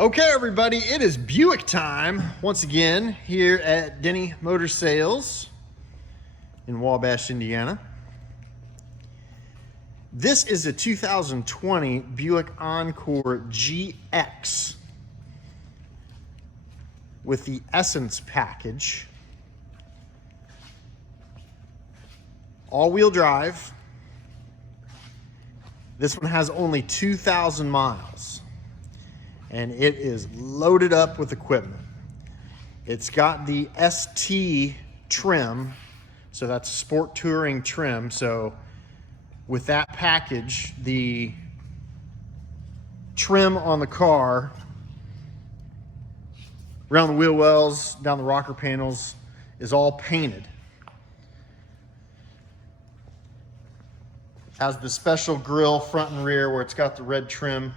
Okay, everybody, it is Buick time once again here at Denney Motor Sales in Wabash, Indiana. This is a 2020 Buick Encore GX with the Essence package. All-wheel drive. This one has only 2,000 miles. And it is loaded up with equipment. It's got the ST trim, so that's sport touring trim. So with that package, the trim on the car, around the wheel wells, down the rocker panels, is all painted. Has the special grille front and rear where it's got the red trim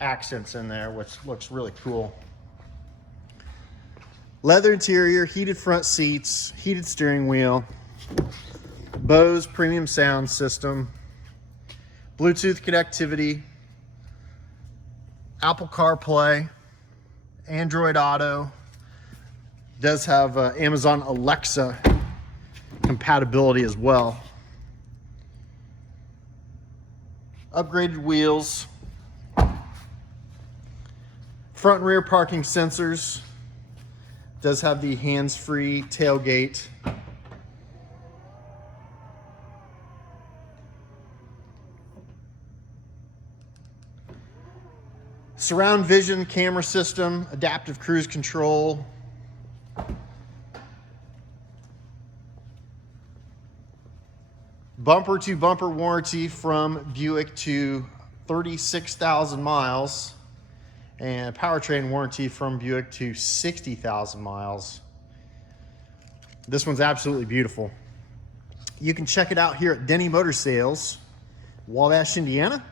accents in there, which looks really cool. Leather interior, heated front seats, heated steering wheel, Bose premium sound system, Bluetooth connectivity, Apple CarPlay, Android Auto, does have Amazon Alexa compatibility as well. Upgraded wheels, front and rear parking sensors, does have the hands-free tailgate. Surround vision camera system, adaptive cruise control. Bumper to bumper warranty from Buick to 36,000 miles. And powertrain warranty from Buick to 60,000 miles. This one's absolutely beautiful. You can check it out here at Denney Motor Sales, Wabash, Indiana.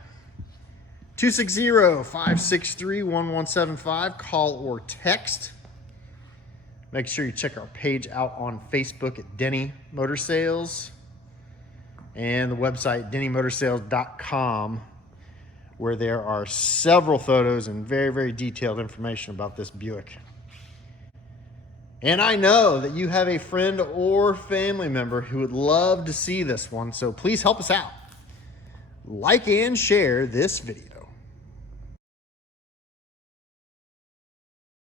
260-563-1175. Call or text. Make sure you check our page out on Facebook at Denney Motor Sales and the website denneymotorsales.com, where there are several photos and very, very detailed information about this Buick. And I know that you have a friend or family member who would love to see this one, so please help us out. Like and share this video.